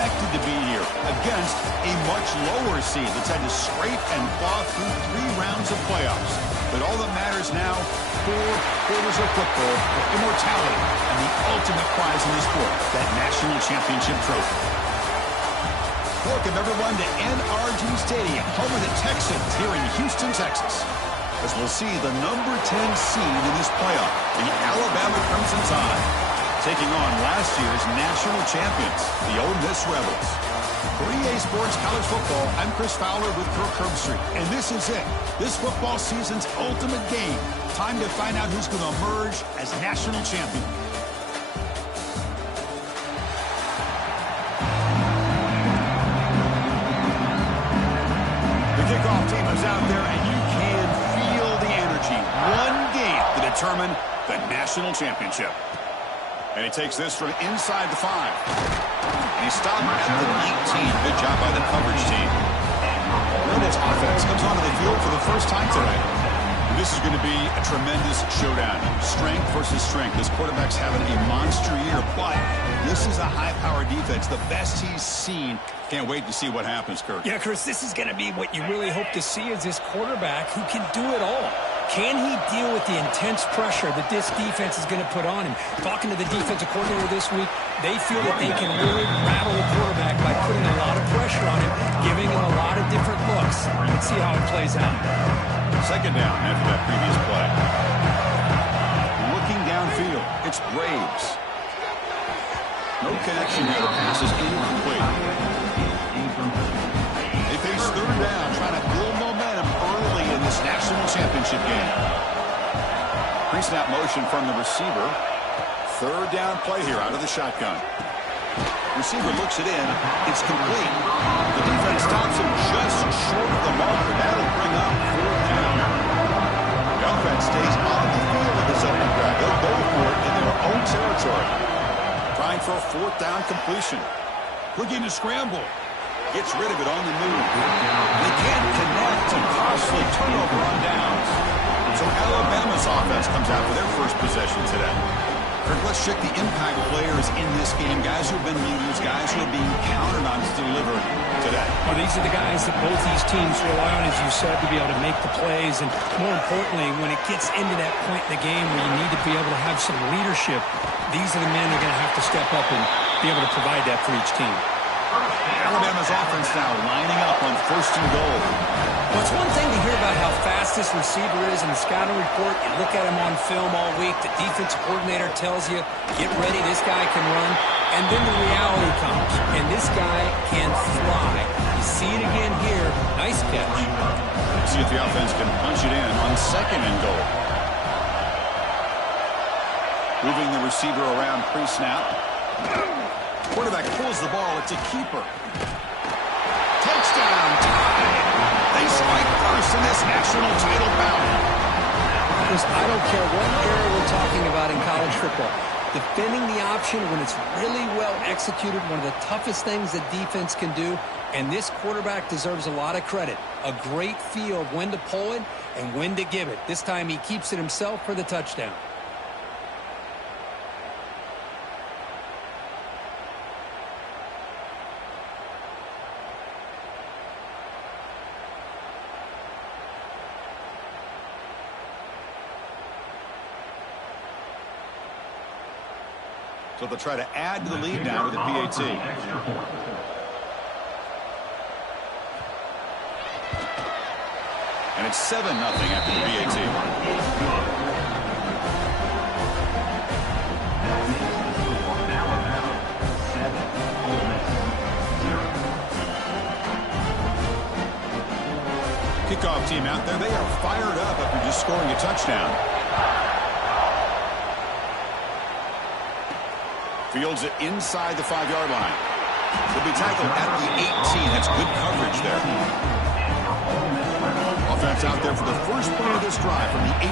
expected to be here against a much lower seed that's had to scrape and claw through 3 rounds of playoffs. But all that matters now, 4 quarters of football for immortality and the ultimate prize in the sport, that national championship trophy. Welcome, everyone, to NRG Stadium, home of the Texans here in Houston, Texas, as we'll see the number 10 seed in this playoff, the Alabama Crimson Tide, taking on last year's national champions, the Ole Miss Rebels. For EA Sports College Football, I'm Chris Fowler with Kirk Herbstreit, and this is it. This football season's ultimate game. Time to find out who's going to emerge as national champion. The kickoff team is out there, and you can feel the energy. One game to determine the national championship. And he takes this from inside the 5. And he stopped at the 19. Good job by the coverage team. Rebels offense comes onto the field for the first time today. This is going to be a tremendous showdown. Strength versus strength. This quarterback's having a monster year, but this is a high-powered defense, the best he's seen. Can't wait to see what happens, Kirk. Yeah, Chris, this is going to be what you really hope to see is this quarterback who can do it all. Can he deal with the intense pressure that this defense is going to put on him? Talking to the defensive coordinator this week, they feel that they can really rattle the quarterback by putting a lot of pressure on him, giving him a lot of different looks. Let's see how it plays out. Second down after that previous play. Looking downfield, it's Braves. No connection here. The pass is incomplete. They face third down, trying to build momentum early in this national championship game. Pre-snap motion from the receiver. Third down play here out of the shotgun. Receiver looks it in. It's complete. The defense stops him just short of the marker. That'll bring up 4th down. The offense stays on the field of this open drive. They'll go for it in their own territory. Trying for a 4th down completion. Looking to scramble. Gets rid of it on the move. They can't connect, and costly turnover on downs. So Alabama's offense comes out for their first possession today. Kirk, let's check the impact players in this game. Guys who have been leaders, guys who are being counted on to deliver today. Well, these are the guys that both these teams rely on, as you said, to be able to make the plays. And more importantly, when it gets into that point in the game where you need to be able to have some leadership, these are the men that are going to have to step up and be able to provide that for each team. Alabama's offense now lining up on 1st and goal. Well, it's one thing to hear about how fast this receiver is in the scouting report. You look at him on film all week. The defensive coordinator tells you, get ready, this guy can run. And then the reality comes, and this guy can fly. You see it again here. Nice catch. See if the offense can punch it in on 2nd and goal. Moving the receiver around pre-snap. Quarterback pulls the ball. It's a keeper. Touchdown, Tide. They strike first in this national title bout. I don't care what era we're talking about in college football. Defending the option when it's really well executed, one of the toughest things that defense can do, and this quarterback deserves a lot of credit. A great feel of when to pull it and when to give it. This time he keeps it himself for the touchdown. So they'll try to add to the lead now with the PAT. And it's 7-0 after the PAT. Kickoff team out there. They are fired up after just scoring a touchdown. Fields it inside the 5-yard line. He'll be tackled at the 18. That's good coverage there. Offense out there for the first play of this drive from the 18.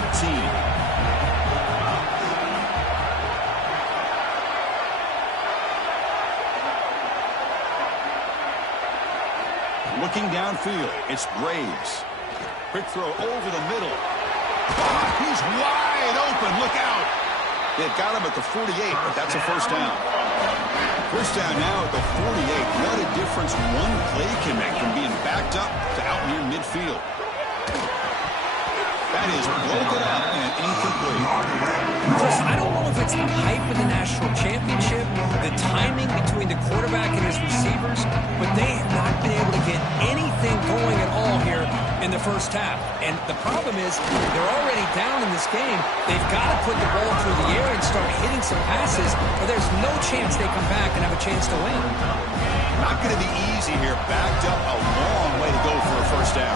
Looking downfield, it's Braves. Quick throw over the middle. Oh, he's wide open. Look out. They've got him at the 48, but that's a first down. First down now at the 48. difference one play can make from being backed up to out near midfield. That is broken up and incomplete. Chris, I don't know if it's the hype of the national championship, the timing between the quarterback and his receivers, but they have not been able to get anything going at all here in the first half. And the problem is they're already down in this game. They've got to put the ball through the air and start hitting some passes, or there's no chance they come back and have a chance to win. Not going to be easy here. Backed up a long way to go for a first down.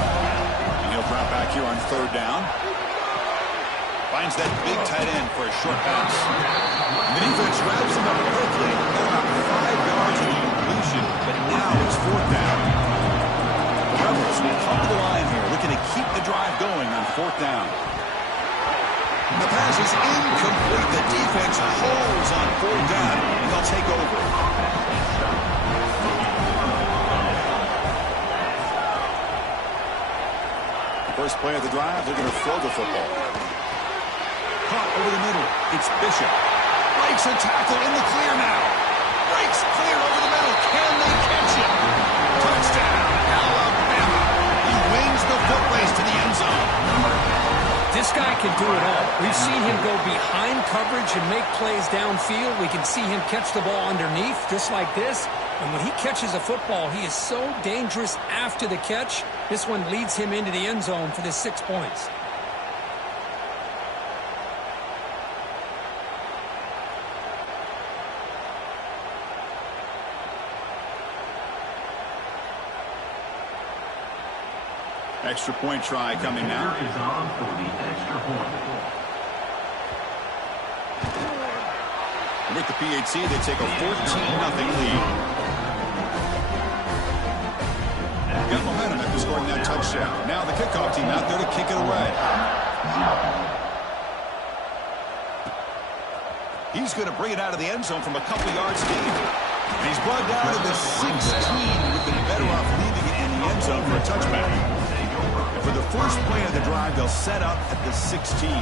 And he'll drop back here on third down. Finds that big tight end for a short pass. The defense wraps him up quickly. Got about 5 yards in the completion, but now it's fourth down. The Rebels will come to the line here, looking to keep the drive going on fourth down. The pass is incomplete. The defense holds on fourth down, and they'll take over. First play of the drive, they're going to throw the football. Caught over the middle. It's Bishop. Breaks a tackle in the clear now. Breaks clear over the middle. Can they catch him? Touchdown, Alabama. He wins the foot race to the end zone. This guy can do it all. We've seen him go behind coverage and make plays downfield. We can see him catch the ball underneath, just like this. And when he catches a football, he is so dangerous after the catch. This one leads him into the end zone for the 6 points. Extra point try coming now. With the PHC, they take a 14-0 lead. Got momentum after scoring that touchdown. Now the kickoff team out there to kick it away. He's going to bring it out of the end zone from a couple yards deep. And he's brought down to the 16. We've been better off leaving it in the end zone for a touchback. And for the first play of the drive, they'll set up at the 16.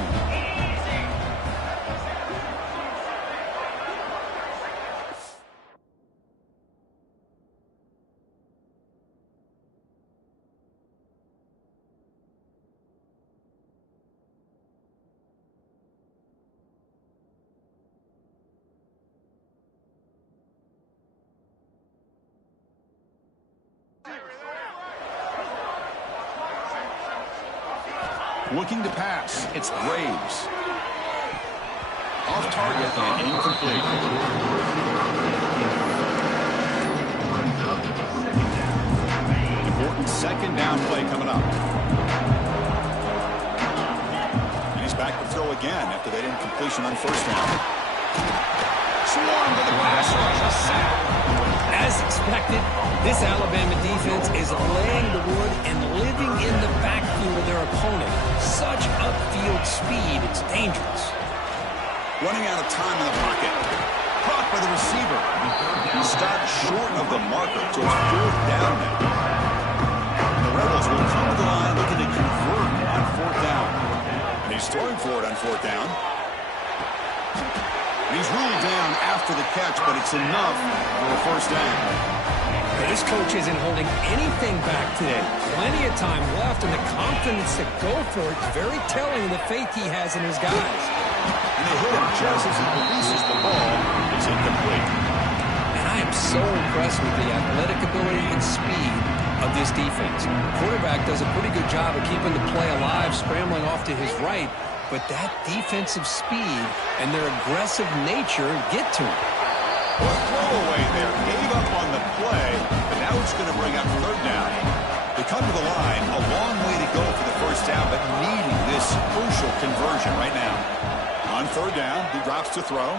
Looking to pass. It's Graves. Off target and incomplete. Important second down play coming up. And he's back to throw again after that incompletion on first down. Swarmed to the pass rush. A sack. As expected, this Alabama defense is laying the wood and living in the backfield of their opponent. Such upfield speed, it's dangerous. Running out of time in the pocket. Caught by the receiver. He stopped short of the marker, so it's fourth down now. And the Rebels will come to the line looking to convert on fourth down. And he's throwing for it on fourth down. And he's ruled down after the catch, but it's enough for a first down. This coach isn't holding anything back today. Plenty of time left, and the confidence to go for it is very telling of the faith he has in his guys. And they hit him just as he releases the ball. It's incomplete. And I am so impressed with the athletic ability and speed of this defense. The quarterback does a pretty good job of keeping the play alive, scrambling off to his right, but that defensive speed and their aggressive nature get to him. Well, throwaway there. Gave up on the play, but now it's going to bring up third down. They come to the line, a long way to go for the first down, but needing this crucial conversion right now. On third down, he drops to throw.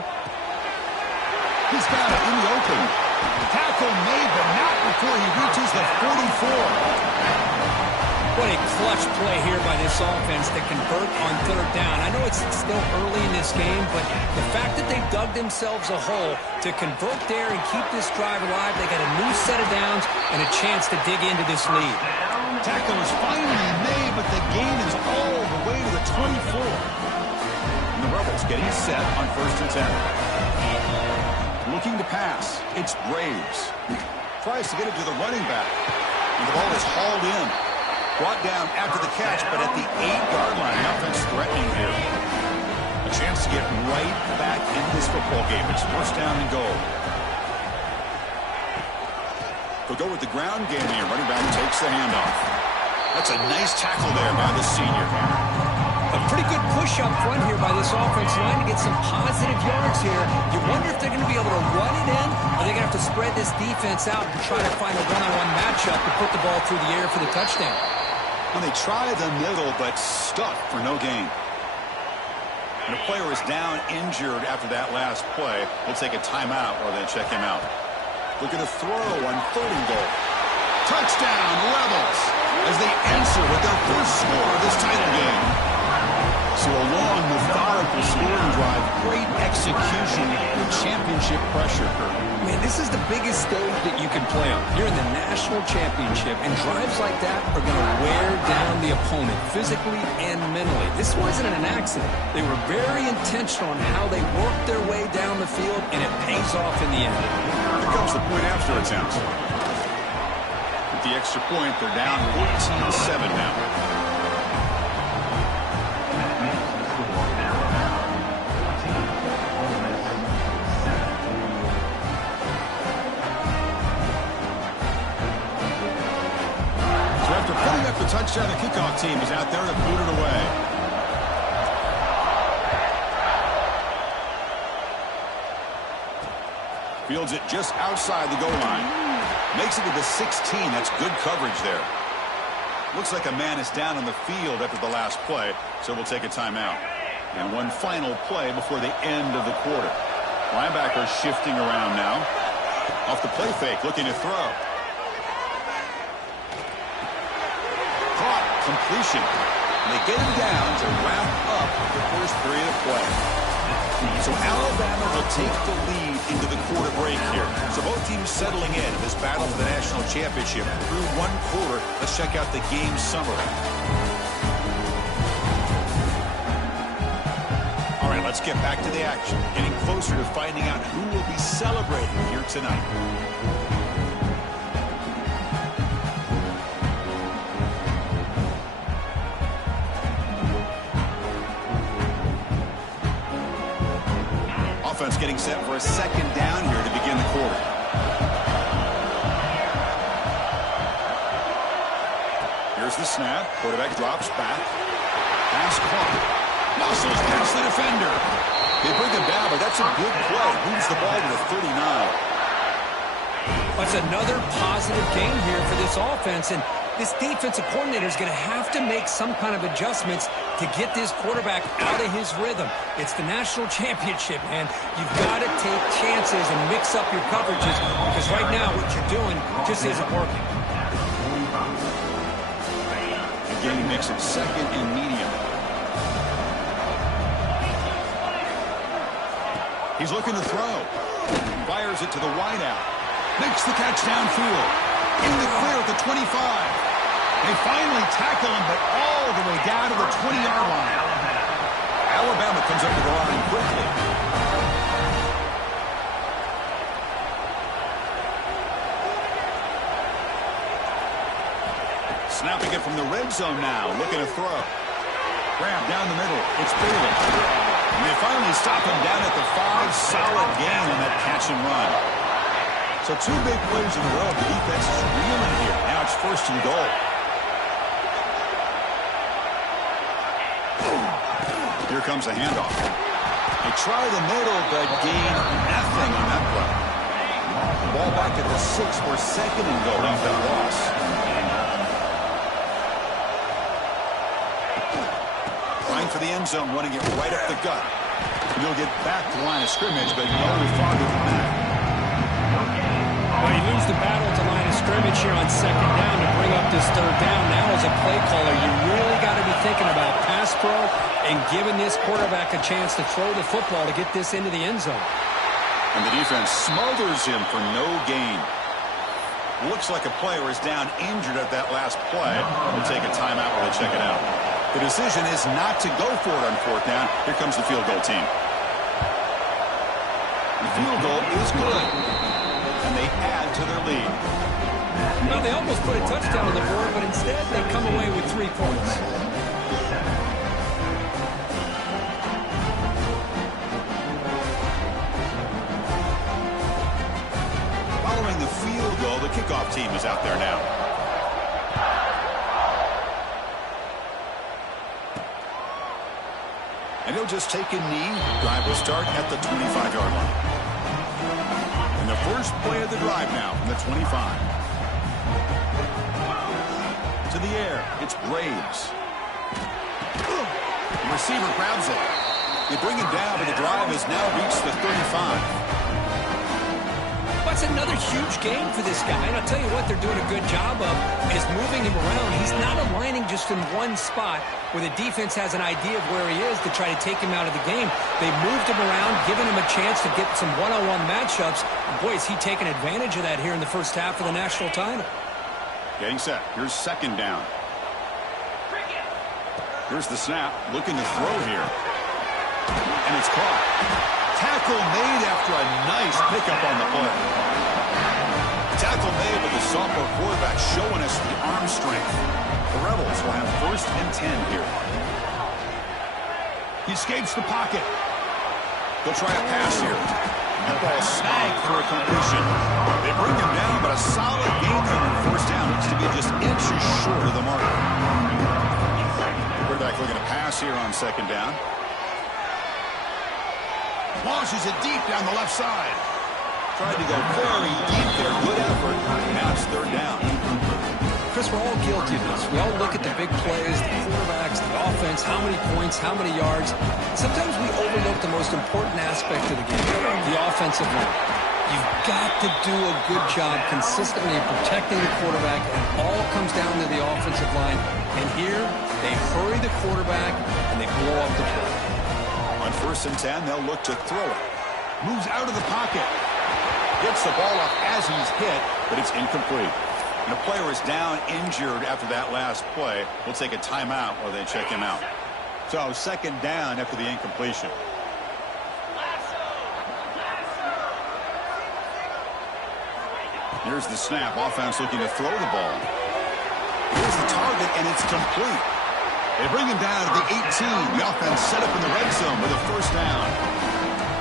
He's got it in the open. Tackle made, but not before he reaches the 44. What a clutch play here by this offense to convert on third down. I know it's still early in this game, but the fact that they've dug themselves a hole to convert there and keep this drive alive, they got a new set of downs and a chance to dig into this lead. Tackle is finally made, but the gain is all the way to the 24. And the Rebels getting set on 1st and 10. Looking to pass. It's Graves. Tries to get it to the running back. And the ball is hauled in. Brought down after the catch, but at the 8-yard line. The offense threatening here. A chance to get right back in this football game. It's first down and goal. They'll go with the ground game here. Running back takes the handoff. That's a nice tackle there by the senior. A pretty good push up front here by this offense line to get some positive yards here. You wonder if they're going to be able to run it in, or they're going to have to spread this defense out and try to find a one-on-one matchup to put the ball through the air for the touchdown. And they try the middle, but stuck for no gain. And the player is down injured after that last play. We'll take a timeout or then check him out. They're going to throw on 3rd and goal. Touchdown, Rebels, as they answer with their first score of this title game. So a long, methodical scoring drive, great execution with championship pressure. Man, this is the biggest stage that you can play on. You're in the national championship, and drives like that are going to wear down the opponent physically and mentally. This wasn't an accident. They were very intentional on how they worked their way down the field, and it pays off in the end. Here comes the point after attempt. With the extra point, they're down 14-7 now. After putting up the touchdown, the kickoff team is out there to boot it away. Fields it just outside the goal line. Makes it to the 16. That's good coverage there. Looks like a man is down on the field after the last play, so we'll take a timeout. And one final play before the end of the quarter. Linebacker shifting around now. Off the play fake, looking to throw. Completion. And they get him down to wrap up the first period of play. So Alabama will take the lead into the quarter break here. So both teams settling in this battle for the national championship through one quarter. Let's check out the game summary. All right, let's get back to the action. Getting closer to finding out who will be celebrating here tonight. Offense getting set for a second down here to begin the quarter. Here's the snap. Quarterback drops back. Pass caught. Muscles past the defender. They bring him down, but that's a good play. Moves the ball to the 39. That's another positive game here for this offense, and this defensive coordinator is going to have to make some kind of adjustments to get this quarterback out of his rhythm. It's the national championship, man. You've got to take chances and mix up your coverages, because right now what you're doing just isn't working. Again, makes it second and medium. He's looking to throw. Fires it to the wideout. Makes the catch downfield. In the clear at the 25. They finally tackle him, but all the way down to the 20-yard line. Alabama comes up to the line quickly. Snapping it from the red zone now, looking to throw. Grab down the middle. It's Bailey. And they finally stop him down at the 5. Solid gain on that catch and run. So 2 big plays in a row. The defense is reeling here. Now it's first and goal. Here comes a handoff. They try the middle, but gain nothing on that play. Ball back at the 6 for second and goal off that loss. Trying for the end zone, running it right up the gut. And he'll get back to the line of scrimmage, but no farther than that. Well, you lose the battle at the line of scrimmage here on second down to bring up this third down. Now as a play caller, you really got to be thinking about pass pro and giving this quarterback a chance to throw the football to get this into the end zone. And the defense smothers him for no gain. Looks like a player is down injured at that last play. We'll take a timeout while they check it out. The decision is not to go for it on 4th down. Here comes the field goal team. The field goal is good. and they add to their lead. Well, they almost put a touchdown on the board, but instead they come away with 3 points. Following the field goal, the kickoff team is out there now. And he'll just take a knee. Drive will start at the 25-yard line. And the first play of the drive now from the 25. To the air, it's Graves. The receiver grabs it. They bring him down, but the drive has now reached the 35. That's another huge game for this guy. And I'll tell you what they're doing a good job of is moving him around. He's not aligning just in one spot where the defense has an idea of where he is to try to take him out of the game. They've moved him around, given him a chance to get some one-on-one matchups. And boy, is he taking advantage of that here in the first half of the national title. Getting set. Here's second down. Here's the snap. Looking to throw here. And it's caught. Tackle made after a nice pickup on the play. Tackle made with the sophomore quarterback showing us the arm strength. The Rebels will have 1st and 10 here. He escapes the pocket. They'll try a pass here. That ball snagged for a completion. They bring him down, but a solid game on 1st down. Looks to be just inches short of the mark. Quarterback looking to pass here on 2nd down. Launches it deep down the left side. Tried to go very deep there. Good effort. Now it's 3rd down. Chris, we're all guilty of this. We all look at the big plays, the quarterbacks, the offense, how many points, how many yards. Sometimes we overlook the most important aspect of the game, the offensive line. You've got to do a good job consistently protecting the quarterback, and all comes down to the offensive line. And here, they hurry the quarterback, and they blow up the play. On 1st and 10, they'll look to throw it. Moves out of the pocket. Gets the ball up as he's hit, but it's incomplete. And the player is down injured after that last play. We'll take a timeout while they check him out. So 2nd down after the incompletion. Here's the snap. Offense looking to throw the ball. Here's the target, and it's complete. They bring him down to the 18. The offense set up in the red zone with a 1st down.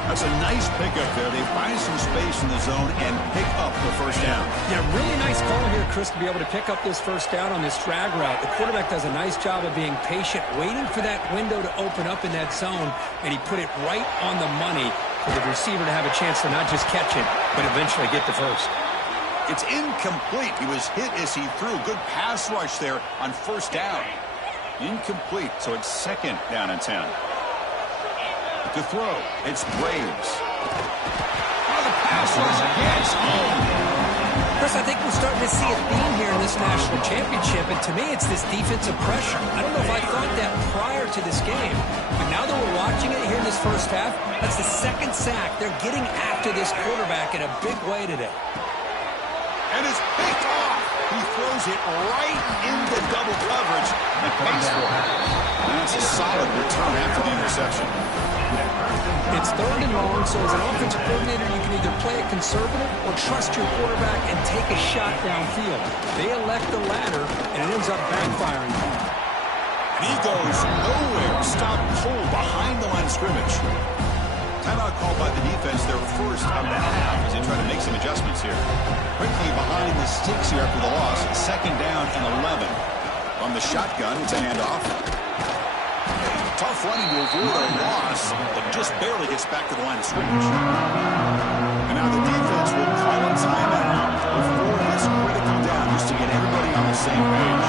That's a nice pickup there. They find some space in the zone and pick up the 1st down. Yeah, really nice call here, Chris, to be able to pick up this 1st down on this drag route. The quarterback does a nice job of being patient, waiting for that window to open up in that zone, and he put it right on the money for the receiver to have a chance to not just catch it, but eventually get the 1st. It's incomplete. He was hit as he threw. Good pass rush there on 1st down. Incomplete, so it's 2nd down and 10. To throw, it's Graves. Oh, the pass rush against home. Chris, I think we're starting to see a theme here in this national championship, and to me, it's this defensive pressure. I don't know if I thought that prior to this game, but now that we're watching it here in this 1st half, that's the 2nd sack. They're getting after this quarterback in a big way today. And it's picked off. He throws it right into double coverage and pays for it. And that's a solid return after the interception. It's 3rd and long, so as an offensive coordinator, you can either play it conservative or trust your quarterback and take a shot downfield. They elect the latter, and it ends up backfiring. He goes nowhere. Stop cold behind the line of scrimmage. Timeout called by the defense, their 1st of the half as they try to make some adjustments here. Quickly behind the sticks here after the loss. 2nd down and 11. On the shotgun, it's a handoff. Tough running to avoid a loss, but just barely gets back to the line of scrimmage. And now the defense will call a timeout before this critical down just to get everybody on the same page.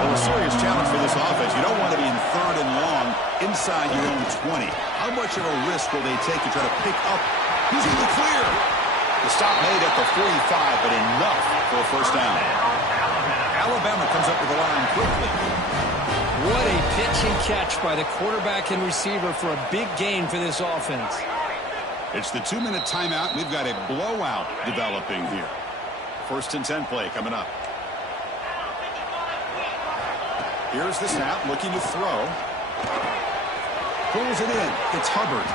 Well, a serious challenge for this offense. You don't want to be in 3rd and long inside your own 20. How much of a risk will they take to try to pick up? He's in the clear. The stop made at the 45, but enough for a 1st down. Alabama comes up with the line quickly. What a pitch and catch by the quarterback and receiver for a big gain for this offense. It's the 2-minute timeout. We've got a blowout developing here. 1st and 10 play coming up. Here's the snap, looking to throw. Pulls it in. It's Hubbard.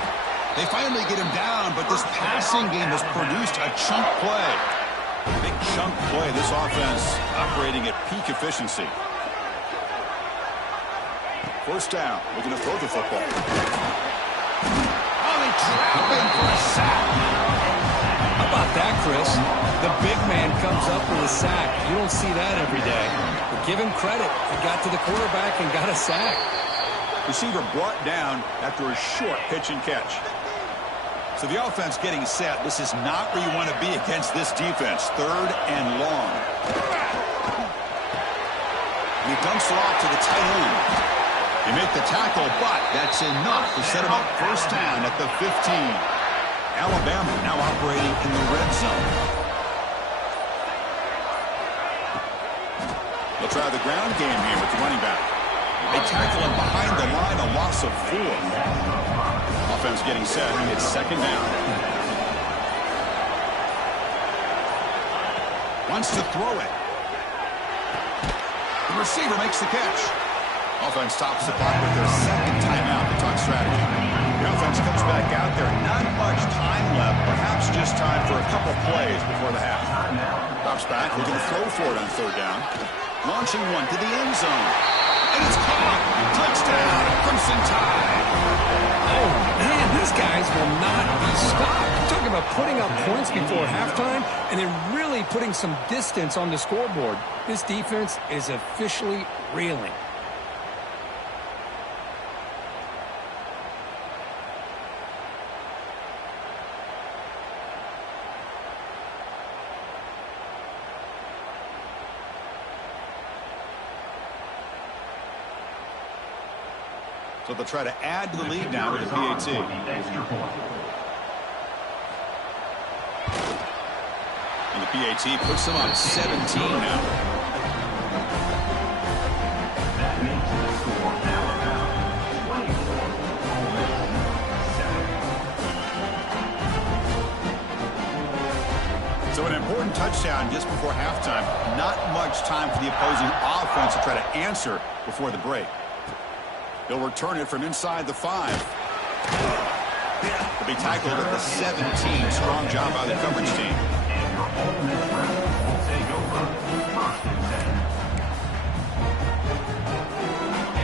They finally get him down, but this passing game has produced a chunk play. chunk play. This offense operating at peak efficiency. First down, looking to throw the football. Oh, they trap him for a sack. How about that, Chris? The big man comes up with a sack. You don't see that every day. But give him credit. He got to the quarterback and got a sack. Receiver brought down after a short pitch and catch. So the offense getting set. This is not where you want to be against this defense. Third and long. And he dumps it off to the tight end. They make the tackle, but that's enough to set him up first down at the 15. Alabama now operating in the red zone. They'll try the ground game here with the running back. They tackle him behind the line, a loss of 4. Offense getting set. It's second down. Wants to throw it. The receiver makes the catch. Offense stops the clock with their second timeout to talk strategy. The offense comes back out there. Not much time left. Perhaps just time for a couple plays before the half. Drops back, looking to throw for it on third down. Launching one to the end zone. And it's caught. Touchdown, Crimson Tide. Oh, man, these guys will not be stopped. Talk about putting up points before halftime and then really putting some distance on the scoreboard. This defense is officially reeling. So they'll try to add to the lead now with the PAT. And the PAT puts them on 17 now. So an important touchdown just before halftime. Not much time for the opposing offense to try to answer before the break. They'll return it from inside the 5. They'll be tackled at the 17. Strong job by the coverage team.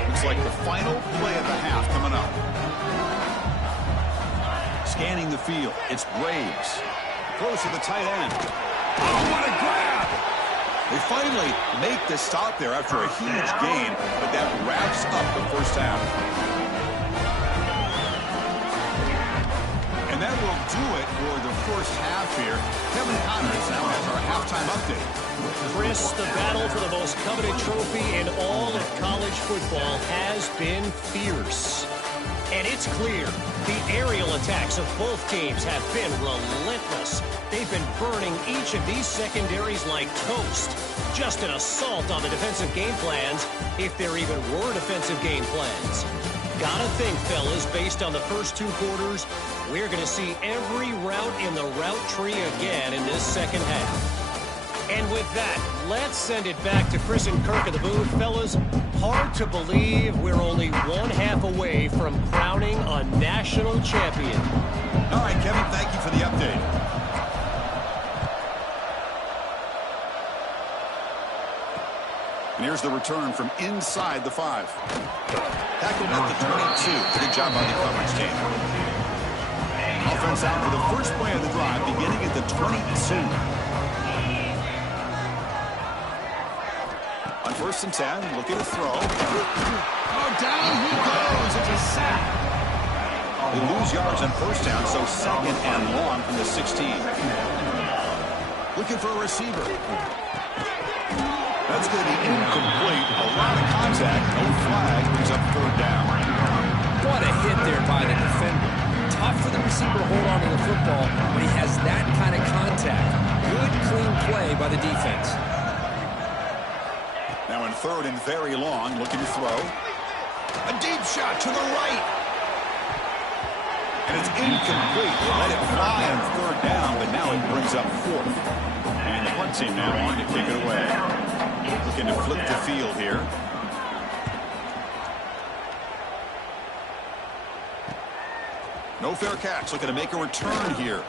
Looks like the final play of the half coming up. Scanning the field. It's Graves. Close to the tight end. Oh, what a grab! They finally make the stop there after a huge gain, but that wraps up the first half. And that will do it for the first half here. Kevin Connors now has our halftime update. Chris, the battle for the most coveted trophy in all of college football has been fierce. And it's clear the aerial attacks of both teams have been relentless. They've been burning each of these secondaries like toast. Just an assault on the defensive game plans, if there even were defensive game plans. Gotta think, fellas, based on the first 2 quarters, we're going to see every route in the route tree again in this second half. And with that, let's send it back to Chris and Kirk in the booth. Fellas, hard to believe we're only 1 half away from crowning a national champion. All right, Kevin, thank you for the update. And here's the return from inside the 5. Tackled at the 22. Good job by the coverage team. Offense out for the first play of the drive, beginning at the 22. On 1st and 10, looking to throw. Oh, down he goes. It's a sack. They lose yards on first down, so second and long from the 16. Looking for a receiver. That's going to be incomplete. A lot of contact. No flag. Brings up 3rd down. What a hit there by the defender. Tough for the receiver to hold on to the football when he has that kind of contact. Good, clean play by the defense. Now in 3rd and very long, looking to throw. A deep shot to the right. And it's incomplete. Let it fly on 3rd down, but now it brings up 4th. And the punt team now on to kick it away. Looking to flip the field here. No fair catch. Looking to make a return here.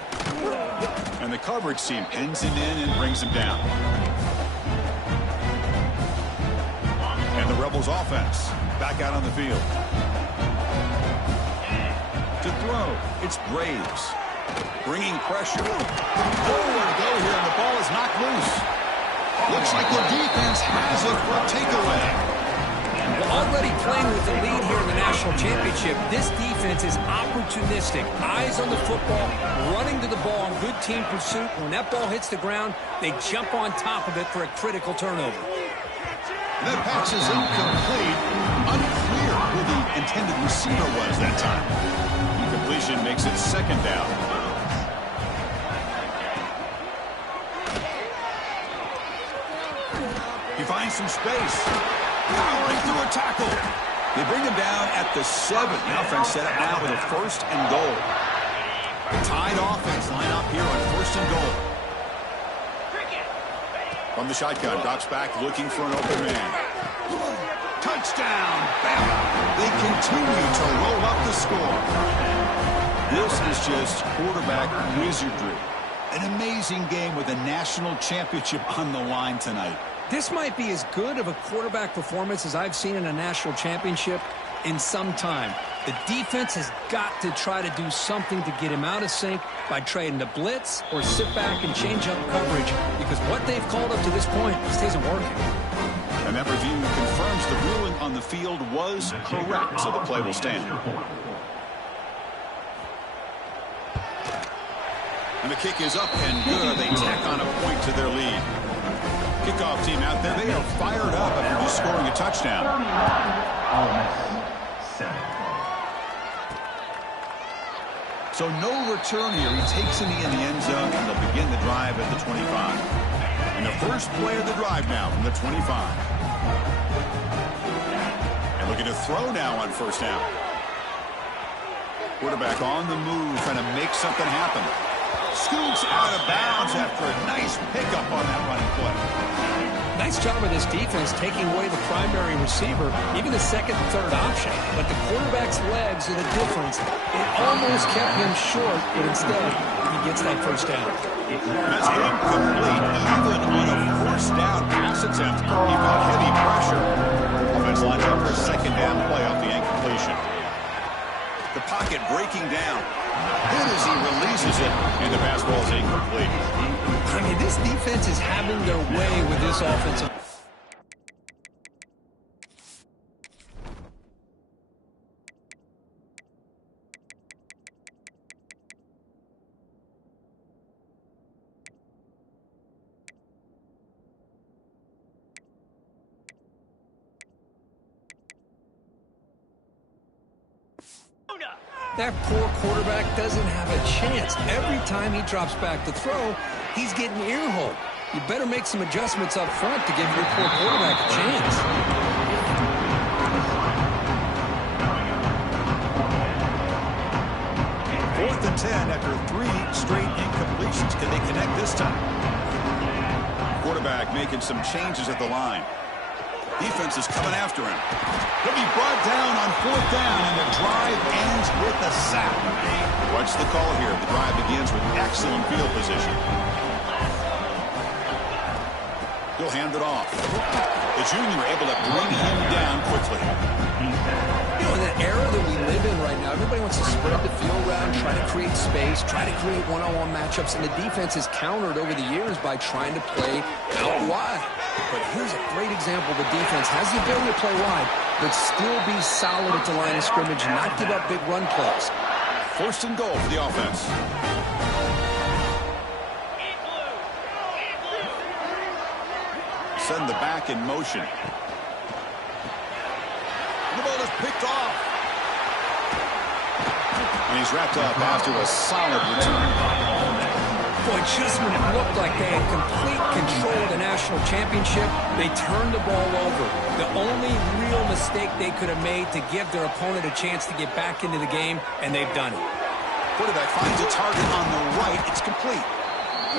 And And the coverage team pins him in and brings him down. And the Rebels offense back out on the field. To throw, it's Graves. Bringing pressure. Nowhere to go here, and the ball is knocked loose. Looks like the defense has it for a takeaway. Well, already playing with the lead here in the national championship, this defense is opportunistic. Eyes on the football, running to the ball in good team pursuit. When that ball hits the ground, they jump on top of it for a critical turnover. That pass is incomplete. Unclear who the intended receiver was that time. Incompletion makes it second down. He finds some space. Powering through a tackle. They bring him down at the 7. The offense set up now with a 1st and goal. The tied offense line up here on 1st and goal. From the shotgun, drops back looking for an open man. Touchdown, Bama. They continue to roll up the score. This is just quarterback wizardry. An amazing game with a national championship on the line tonight. This might be as good of a quarterback performance as I've seen in a national championship in some time. The defense has got to try to do something to get him out of sync by trading the blitz or sit back and change up coverage, because what they've called up to this point just isn't working. And that review confirms the ruling on the field was correct, so the play will stand. And the kick is up and good. They tack on a point to their lead. Kickoff team out there, they are fired up after just scoring a touchdown. So no return here. He takes it in the end zone, and they'll begin the drive at the 25. And the first play of the drive now from the 25. And looking to throw now on 1st down. Quarterback on the move, trying to make something happen. Scoots out of bounds after a nice pickup on that running play. Nice job of this defense taking away the primary receiver, even the 2nd and 3rd option. But the quarterback's legs are the difference. It almost kept him short, but instead, he gets that 1st down. That's incomplete. Even on a 1st down pass attempt, he felt heavy pressure. Offense lines up for a 2nd down play off the incompletion. The pocket breaking down. Hit as he releases it, and the pass ball is incomplete. I mean, this defense is having their way with this offensive. That poor quarterback doesn't have a chance. Every time he drops back to throw, he's getting ear-holed. You better make some adjustments up front to give your poor quarterback a chance. 4th and 10 after 3 straight incompletions. Can they connect this time? Quarterback making some changes at the line. Defense is coming after him. He'll be brought down on 4th down, and the drive ends with a sack. Watch the call here. The drive begins with excellent field position. He'll hand it off. The junior able to bring him down quickly. You know, in the era that we live in right now, everybody wants to spread the field around, try to create space, try to create one-on-one matchups, and the defense is countered over the years by trying to play out wide. But here's a great example. The defense has the ability to play wide, but still be solid at the line of scrimmage and not give up big run plays. 1st and goal for the offense. Send the back in motion. The ball is picked off. And he's wrapped up after a solid return. Boy, just when it looked like they had complete control of the national championship, they turned the ball over. The only real mistake they could have made to give their opponent a chance to get back into the game, and they've done it. Quarterback finds a target on the right. It's complete.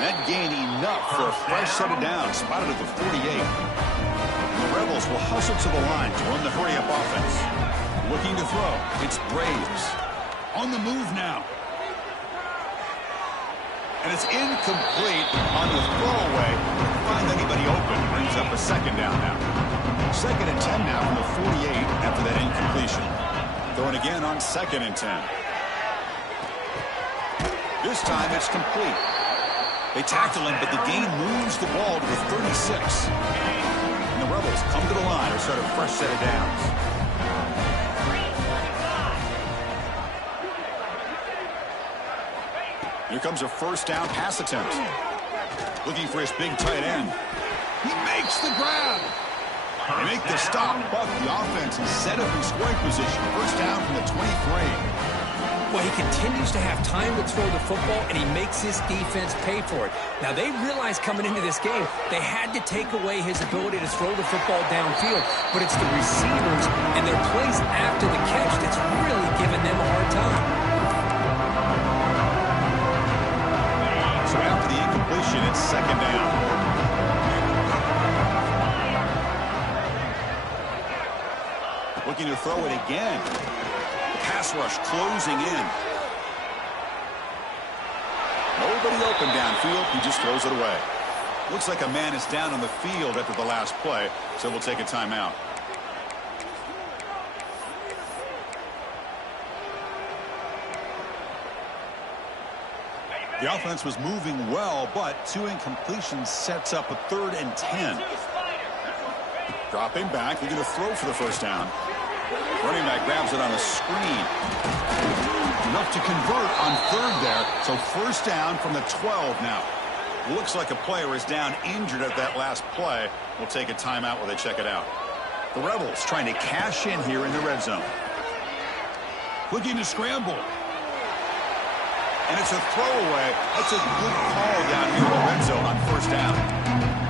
And that gained enough for a fresh set of downs, spotted at the 48. And the Rebels will hustle to the line to run the hurry-up offense. Looking to throw. It's Graves. On the move now. And it's incomplete on the throwaway. Didn't find anybody open. Brings up a second down now. 2nd and 10 now from the 48 after that incompletion. Throwing again on 2nd and 10. This time it's complete. They tackle him, but the gain moves the ball to the 36. And the Rebels come to the line to start a fresh set of downs. Here comes a first down pass attempt. Looking for his big tight end. He makes the grab. They make the stop, but the offense is set up in scoring position. First down from the 23. Well, he continues to have time to throw the football, and he makes his defense pay for it. Now, they realized coming into this game they had to take away his ability to throw the football downfield, but it's the receivers and their plays after the catch that's really giving them a hard time. So after the incompletion, it's 2nd down. Looking to throw it again. Pass rush closing in. Nobody open downfield. He just throws it away. Looks like a man is down on the field after the last play, so we'll take a timeout. The offense was moving well, but 2 incompletions sets up a 3rd and 10. Dropping back, looking to throw for the first down. Running back grabs it on a screen. Enough to convert on 3rd there, so first down from the 12 now. Looks like a player is down injured at that last play. We'll take a timeout while they check it out. The Rebels trying to cash in here in the red zone. Looking to scramble. And it's a throwaway. That's a good call down here in the red zone on first down.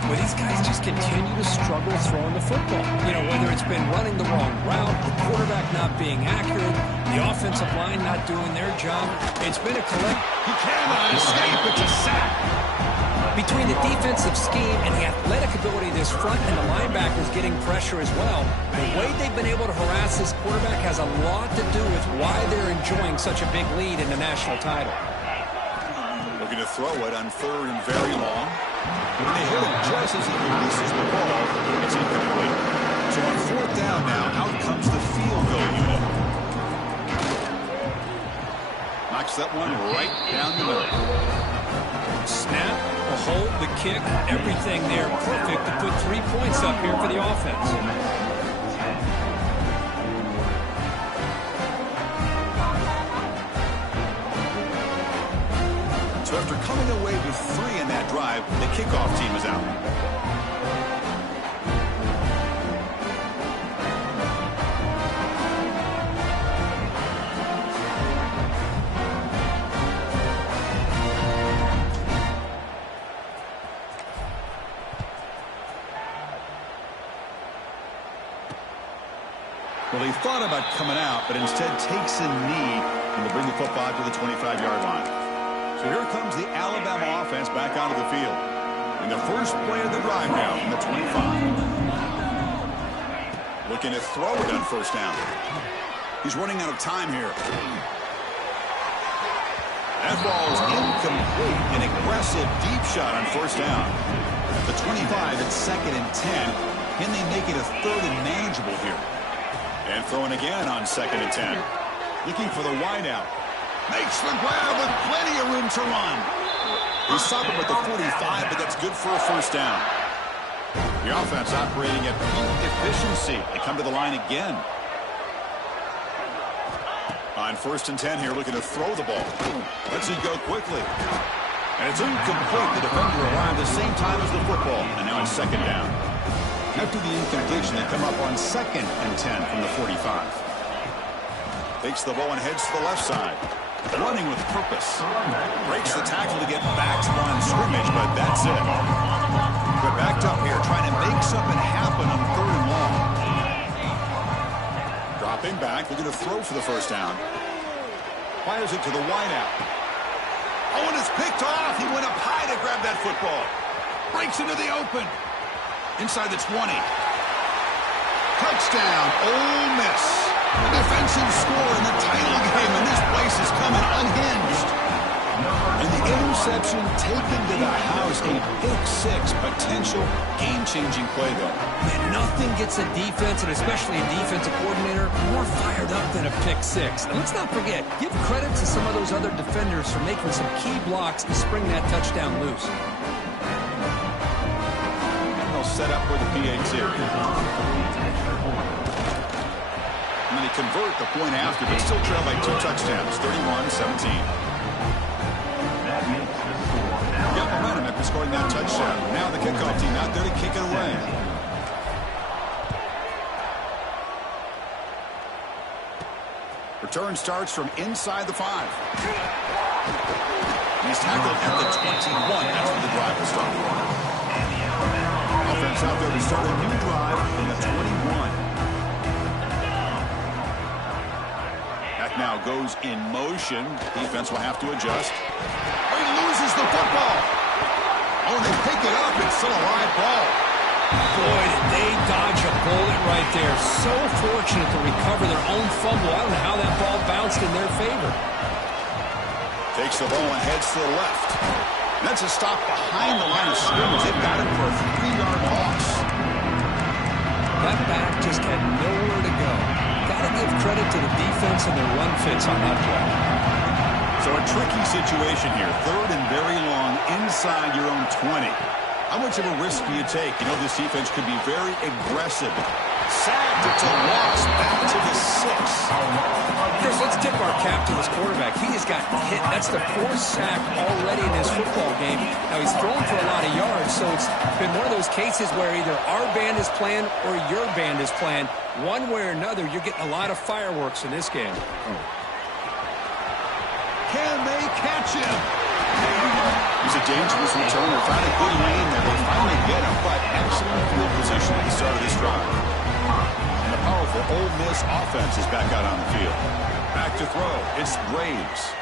Well, these guys just continue to struggle throwing the football. You know, whether it's been running the wrong route, the quarterback not being accurate, the offensive line not doing their job. It's been a collect. He cannot escape. It's a sack. Between the defensive scheme and the athletic ability of this front and the linebackers getting pressure as well, the way they've been able to harass this quarterback has a lot to do with why they're enjoying such a big lead in the national title. Looking to throw it on 3rd and very long. When they hit him just as he releases the ball, it's incomplete. So on 4th down now, out comes the field goal unit. Knocks that one right down the middle. Snap, a hold, the kick, everything there perfect to put 3 points up here for the offense. So after coming away with 3 in that drive, the kickoff team is out. Well, he thought about coming out, but instead takes a knee and will bring the football to the 25-yard line. So here comes the Alabama offense back onto the field. And the first play of the drive now from the 25. Looking to throw it on first down. He's running out of time here. That ball is incomplete. An aggressive deep shot on first down. The 25 at 2nd and 10. Can they make it a 3rd and manageable here? And throwing again on 2nd and 10. Looking for the wideout. Makes the grab with plenty of room to run. He's stopping at the 45, but that's good for a first down. The offense operating at peak efficiency. They come to the line again. On 1st and 10 here, looking to throw the ball. Lets it go quickly. And it's incomplete. The defender arrived at the same time as the football. And now it's 2nd down. After the incompletion, they come up on 2nd and 10 from the 45. Takes the ball and heads to the left side. Running with purpose. Breaks the tackle to get back to the line of scrimmage, but that's it. They're backed up here, trying to make something happen on 3rd and long. Dropping back, looking to throw for the first down. Fires it to the wideout. Oh, and it's picked off. He went up high to grab that football. Breaks into the open. Inside the 20. Touchdown, Ole Miss. A defensive score in the title game, and this place is coming unhinged. And the interception taken to the house. A pick six, potential game-changing play, though. Man, nothing gets a defense, and especially a defensive coordinator, more fired up than a pick six. And let's not forget, give credit to some of those other defenders for making some key blocks to spring that touchdown loose. They'll set up with the PAT. And then they convert the point after, but still trail by 2 touchdowns, 31-17. Got momentum after scoring that touchdown. Now the kickoff team out there to kick it away. Return starts from inside the 5. He's tackled at the 21. That's where the drive will start. Offense out there to start a new drive from the 21. That now goes in motion. Defense will have to adjust. He loses the football. Oh, and they pick it up. It's still a live ball. Boy, did they dodge a bullet right there. So fortunate to recover their own fumble. I don't know how that ball bounced in their favor. Takes the ball and heads to the left. That's a stop behind the line of scrimmage. They've got him for a 3-yard loss. That back just had nowhere to go. Got to give credit to the defense and their run fits on that play. So a tricky situation here. 3rd and very long inside your own 20. How much of a risk do you take? You know, this defense could be very aggressive. Sacked, it's a loss, back to the 6. Chris, let's tip our cap to this quarterback. He has got hit. That's the 4th sack already in this football game. Now, he's thrown for a lot of yards, so it's been one of those cases where either our band is playing or your band is playing. One way or another, you're getting a lot of fireworks in this game. Can they catch him? He's a dangerous returner. Found a good lane there. They finally get him, but excellent field position at the start of this drive. And the powerful Ole Miss offense is back out on the field. Back to throw. It's Graves.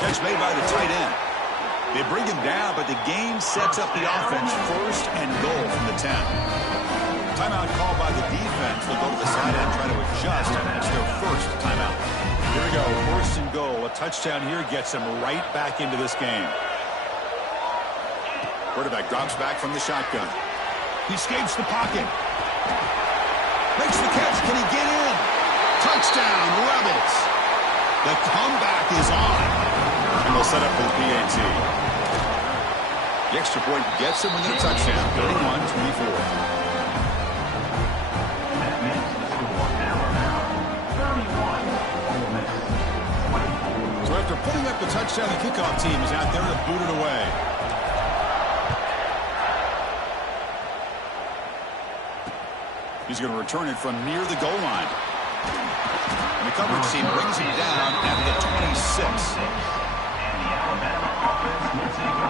Catch made by the tight end. They bring him down, but the game sets up the offense 1st and goal from the 10. Timeout called by the defense. They'll go to the side and try to adjust. It's their first timeout. Here we go, 1st and goal. A touchdown here gets them right back into this game. Quarterback drops back from the shotgun. He escapes the pocket. Makes the catch. Can he get in? Touchdown, Rebels. The comeback is on. And they'll set up for the PAT. The extra point gets them with a touchdown, 31-24. After putting up the touchdown, the kickoff team is out there to boot it away. He's going to return it from near the goal line. And the coverage team brings him down at the 26.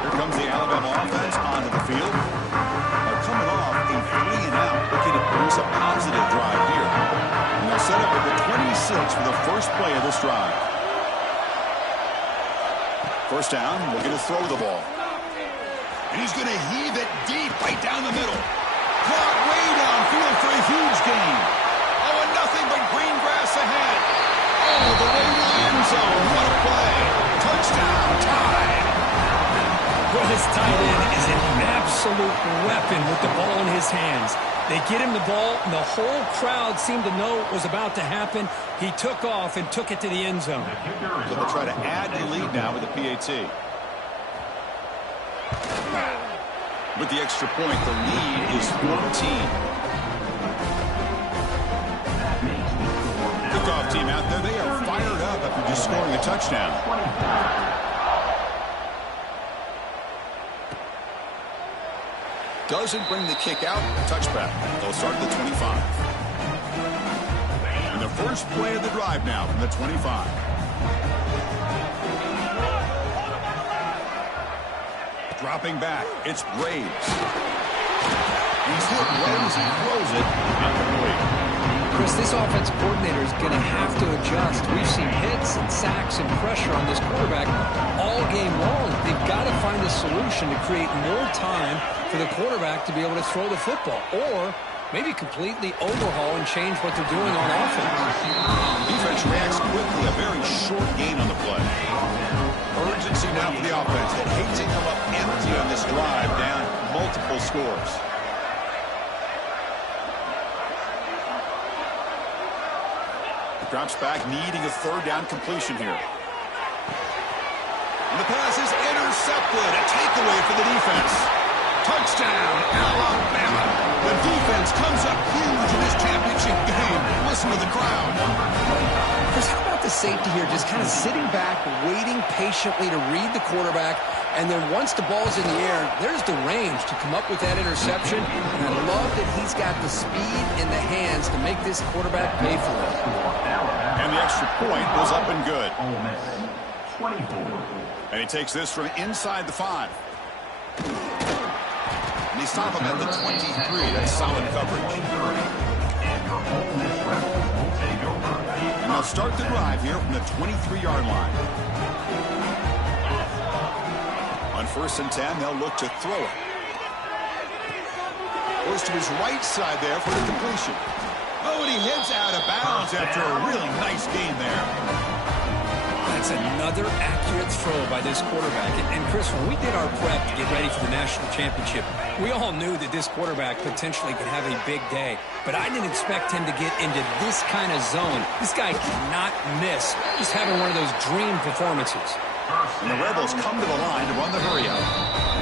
Here comes the Alabama offense onto the field. They're coming off a 3-and-out, looking to produce a positive drive here. And they'll set up at the 26 for the first play of this drive. First down, looking to throw the ball. And he's going to heave it deep right down the middle. Caught way downfield for a huge gain. Oh, and nothing but green grass ahead. Oh, the way to the end zone. What a play. Touchdown, tied. Well, his tight end is an absolute weapon with the ball in his hands. They get him the ball, and the whole crowd seemed to know what was about to happen. He took off and took it to the end zone. So they'll try to add the lead now with the PAT. With the extra point, the lead is 14. Kickoff team out there, they are fired up after just scoring a touchdown. Doesn't bring the kick out, touchback. They'll start at the 25. And the first play of the drive now from the 25. Dropping back, it's Graves. He's hit right as he throws it. Incomplete. Chris, this offensive coordinator is going to have to adjust. We've seen hits and sacks and pressure on this quarterback all game long. They've got to find a solution to create more time for the quarterback to be able to throw the football. Or maybe completely overhaul and change what they're doing on offense. Defense reacts quickly. A very short gain on the play. Urgency now for the offense. They hate to come up empty on this drive, down multiple scores. Drops back, needing a third down completion here. And the pass is intercepted. A takeaway for the defense. Touchdown, Alabama. The defense comes up huge in this championship game. Listen to the crowd. Chris, how about the safety here? Just kind of sitting back, waiting patiently to read the quarterback. And then once the ball's in the air, there's the range to come up with that interception. And I love that he's got the speed in the hands to make this quarterback pay for it. And the extra point was up and good. And he takes this from inside the 5. And they stop him at the 23. That's solid coverage. And they'll start the drive here from the 23-yard line. On 1st and 10, they'll look to throw it. Goes to his right side there for the completion. Oh, and he heads out of bounds after a really nice gain there. That's another accurate throw by this quarterback. And Chris, when we did our prep to get ready for the national championship, we all knew that this quarterback potentially could have a big day. But I didn't expect him to get into this kind of zone. This guy cannot miss. Just having one of those dream performances. And the Rebels come to the line to run the hurry up.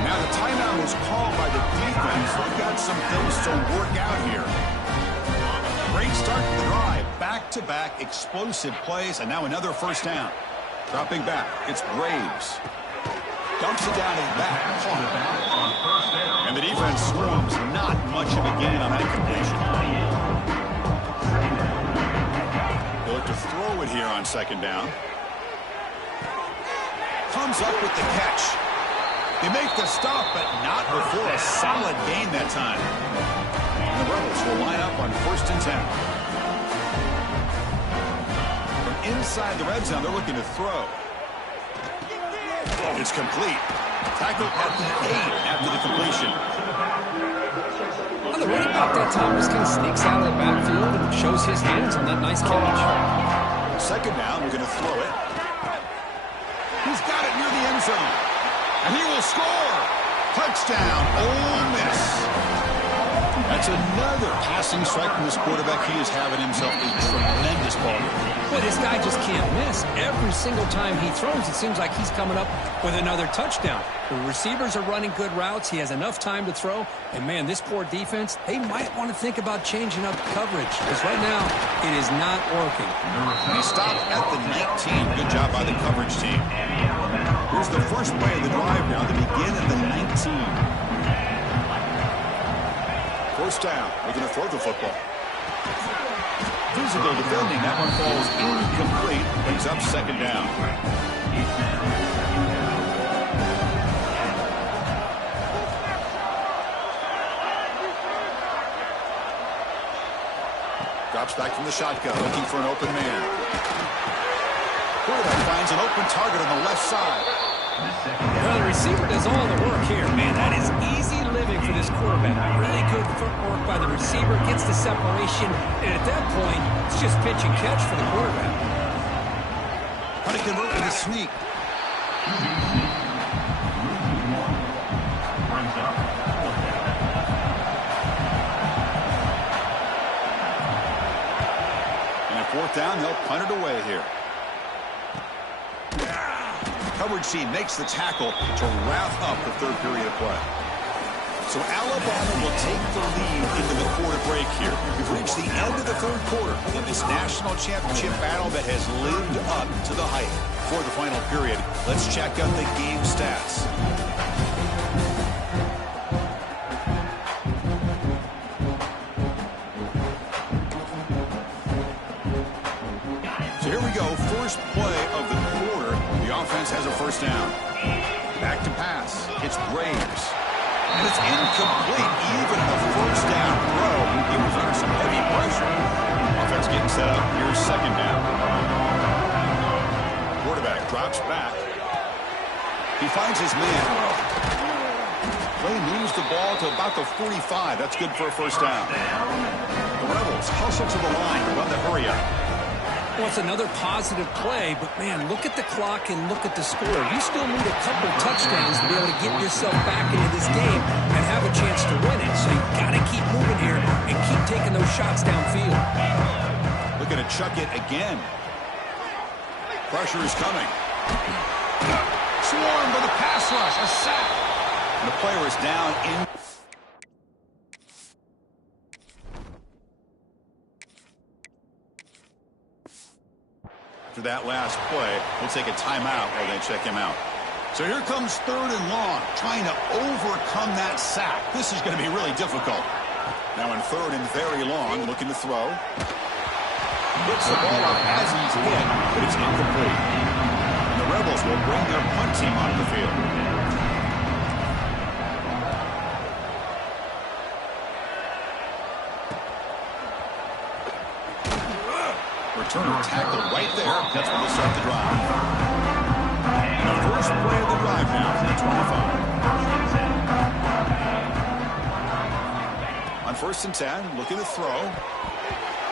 Now the timeout was called by the defense. They've got some things to work out here. Great start to the drive. Back-to-back explosive plays, and now another first down. Dropping back, it's Graves. Dumps it down to the back. And the defense swarms. Not much of a gain on that completion. They look to throw it here on 2nd down. Comes up with the catch. They make the stop, but not before a solid gain that time. And the Rebels will line up on 1st and 10. From inside the red zone, they're looking to throw. It's complete. Tackled at the 8 after the completion. Well, the running back that time just kind of sneaks out of the backfield and shows his hands on that nice catch. 2nd down, we're going to throw it. He's got it near the end zone. And he will score. Touchdown, Ole Miss. That's another passing strike from this quarterback. He is having himself a tremendous ball game. Boy, this guy just can't miss. Every single time he throws, it seems like he's coming up with another touchdown. The receivers are running good routes. He has enough time to throw. And, man, this poor defense, they might want to think about changing up coverage. Because right now, it is not working. He stopped at the 19. Good job by the coverage team. Here's the first play of the drive now to begin at the 19. First down. We're going to throw the football. Physical defending. That one falls incomplete. Brings up 2nd down. Drops back from the shotgun, looking for an open man. Quarterback finds an open target on the left side. Well, the receiver does all the work here. Man, that is easy living for this quarterback. Really good footwork by the receiver, gets the separation, and at that point, it's just pitch and catch for the quarterback. Trying to convert with a sneak. And a 4th down, they'll punt it away here. Coverage team makes the tackle to wrap up the 3rd period of play. So Alabama will take the lead into the quarter break here. We've reached the end of the 3rd quarter of this national championship battle that has lived up to the hype. For the final period, let's check out the game stats. So here we go, first play of the quarter. The offense has a first down. Back to pass. It's Graves. And it's incomplete. Even on the first down throw, he was under some heavy pressure. Offense getting set up. Here's 2nd down. Quarterback drops back. He finds his man. Play moves the ball to about the 45. That's good for a first down. The Rebels hustle to the line to run the hurry up. Well, it's another positive play, but, man, look at the clock and look at the score. You still need a couple touchdowns to be able to get yourself back into this game and have a chance to win it. So you've got to keep moving here and keep taking those shots downfield. Looking to chuck it again. Pressure is coming. Swarmed by the pass rush. A sack. And the player is down in. After that last play, we'll take a timeout while they check him out. So here comes 3rd and long, trying to overcome that sack. This is going to be really difficult. Now in 3rd and very long, looking to throw. Gets the ball up as he's hit, but it's incomplete. And the Rebels will bring their punt team onto the field. Returner tackled right there. That's when they'll start the drive. And the first play of the drive now from the 25. On 1st and 10, looking to throw.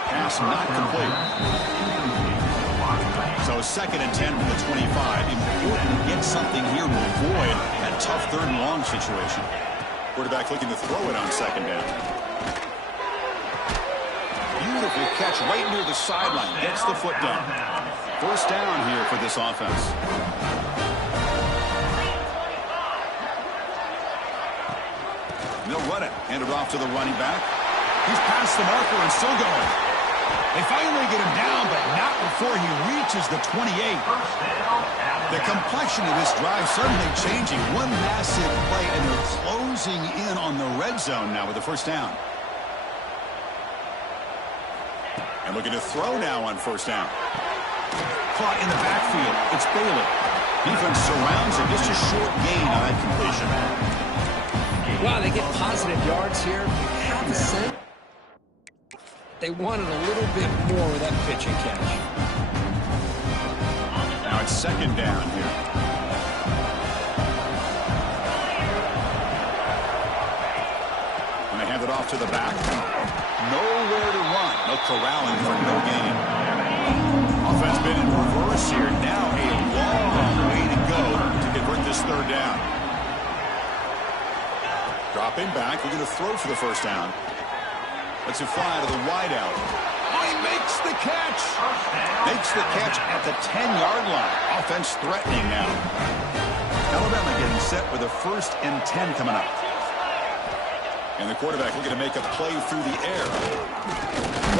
Pass not complete. So 2nd and 10 from the 25. Important to get something here to avoid that tough 3rd and long situation. Quarterback looking to throw it on 2nd down. Beautiful catch right near the sideline. Gets the foot down. First down here for this offense. And they'll run it. Hand it off to the running back. He's past the marker and still going. They finally get him down, but not before he reaches the 28. The complexion of this drive suddenly changing. One massive play, and they're closing in on the red zone now with the first down. And looking to throw now on 1st down. Caught in the backfield. It's Bailey. Defense surrounds it. Just a short gain on that completion. Wow, they get positive yards here. Have a sense they wanted a little bit more with that pitch and catch. Now it's 2nd down here. And they hand it off to the back. Nowhere to run. No corralling for no gain. Offense been in reverse here. Now a long way to go to convert this 3rd down. Dropping back. We're going to throw for the first down. Let's it fly to the wideout. Oh, he makes the catch. Makes the catch at the 10-yard line. Offense threatening now. Alabama getting set with a 1st and 10 coming up. And the quarterback looking to make a play through the air.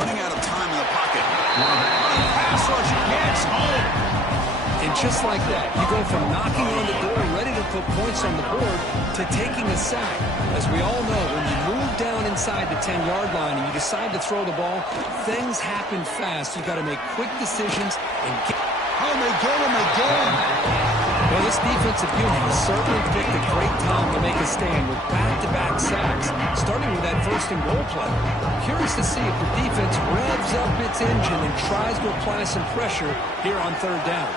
Running out of time in the pocket. Pass rush gets home. And just like that, you go from knocking on the door, ready to put points on the board, to taking a sack. As we all know, when you move down inside the 10-yard line and you decide to throw the ball, things happen fast. You've got to make quick decisions and get... Oh, they get him again. Well, this defensive unit has certainly picked a great time to make a stand with back-to-back sacks, starting with that 1st and goal play. Curious to see if the defense revs up its engine and tries to apply some pressure here on 3rd down.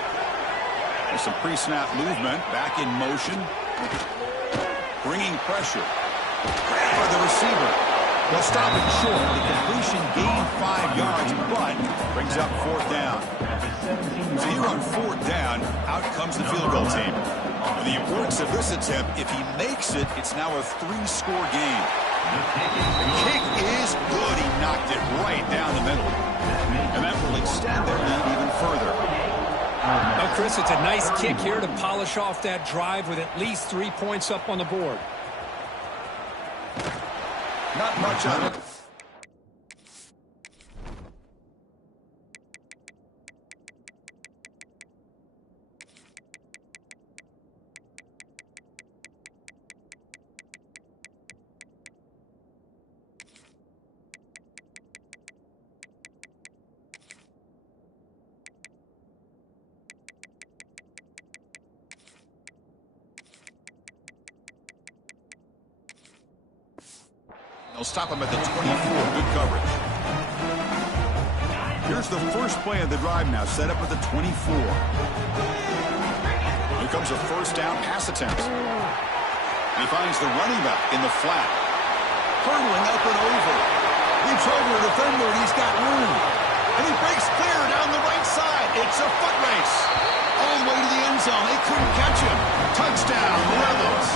There's some pre-snap movement, back in motion, bringing pressure. For the receiver. They'll stop it short. The completion gained 5 yards, but brings up 4th down. So here on 4th down, out comes the field goal team. And the importance of this attempt, if he makes it, it's now a 3-score game. The kick is good. He knocked it right down the middle. And that will extend their lead even further. Well, Chris, it's a nice kick here to polish off that drive with at least 3 points up on the board. Not much on it. They'll stop him at the 24. Good coverage. Here's the first play of the drive now, set up at the 24. Here comes a 1st down pass attempt. He finds the running back in the flat. Hurdling up and over. Leaps over a defender, and he's got room. And he breaks clear down the right side. It's a foot race. All the way to the end zone. They couldn't catch him. Touchdown, the Rebels.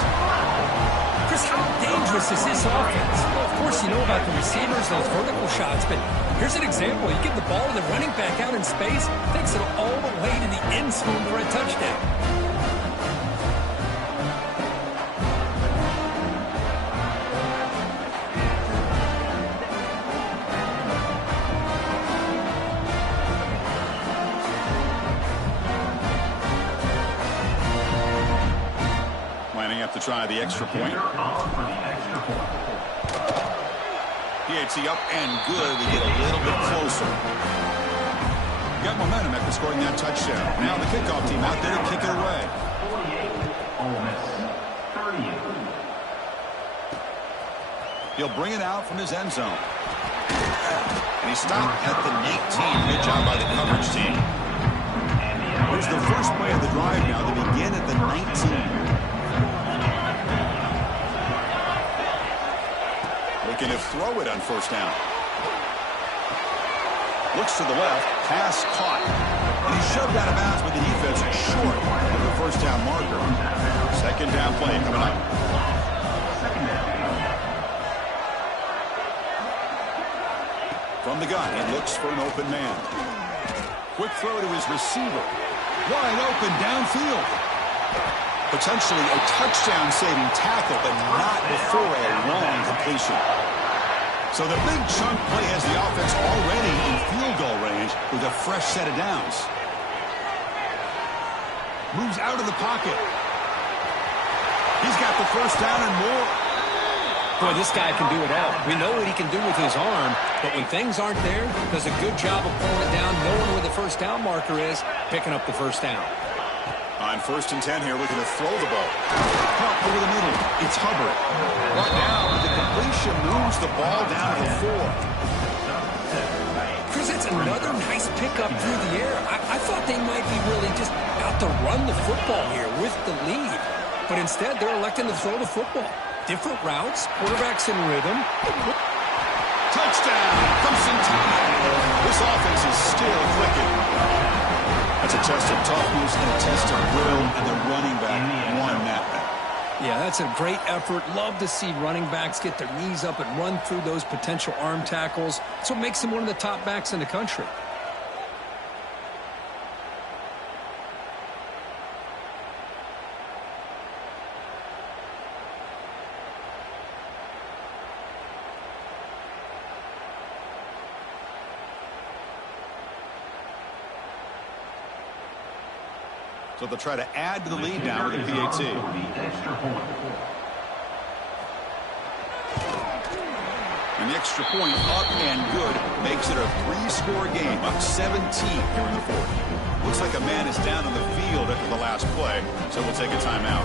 Chris, how dangerous is this offense? Well, of course, you know about the receivers, those vertical shots, but here's an example. You give the ball to the running back out in space, takes it all the way to the end zone for a touchdown. To try the extra point. PAT up and good. We get a little bit closer. Got momentum after scoring that touchdown. Now the kickoff team out there to kick it away. 48. He'll bring it out from his end zone. And he stopped at the 19. Good job by the coverage team. Here's the first play of the drive now. They begin at the 19. Looking to throw it on first down. Looks to the left. Pass caught. And he's shoved out of bounds with the defense short of the first down marker. Second down play coming up. From the gun, he looks for an open man. Quick throw to his receiver. Wide open downfield. Potentially a touchdown-saving tackle, but not before a long completion. So the big chunk play has the offense already in field goal range with a fresh set of downs. Moves out of the pocket. He's got the first down and more. Boy, this guy can do it all. We know what he can do with his arm, but when things aren't there, does a good job of pulling it down, knowing where the first down marker is, picking up the first down. On 1st and 10 here, looking to throw the ball. Caught over the middle. It's Hubbard. Brought down with the completion, moves the ball down to the 4. Chris, it's another nice pickup through the air. I thought they might be really just out to run the football here with the lead. But instead, they're electing to throw the football. Different routes, quarterbacks in rhythm. Touchdown! Crimson Tide. This offense is still clicking. That's a test of toughness and a test of will, and the running back won that battle. Yeah, that's a great effort. Love to see running backs get their knees up and run through those potential arm tackles. That's what makes him one of the top backs in the country. So they'll try to add to the lead now with a PAT. And the extra point up and good makes it a 3-score game, up 17 here in the 4th. Looks like a man is down on the field after the last play, so we'll take a timeout.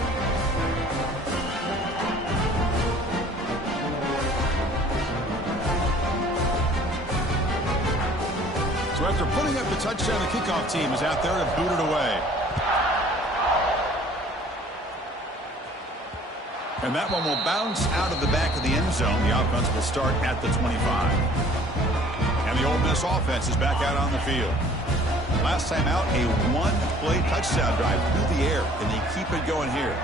So after putting up the touchdown, the kickoff team is out there to boot it away. And that one will bounce out of the back of the end zone. The offense will start at the 25. And the Ole Miss offense is back out on the field. Last time out, a one-play touchdown drive through the air. Can they keep it going here?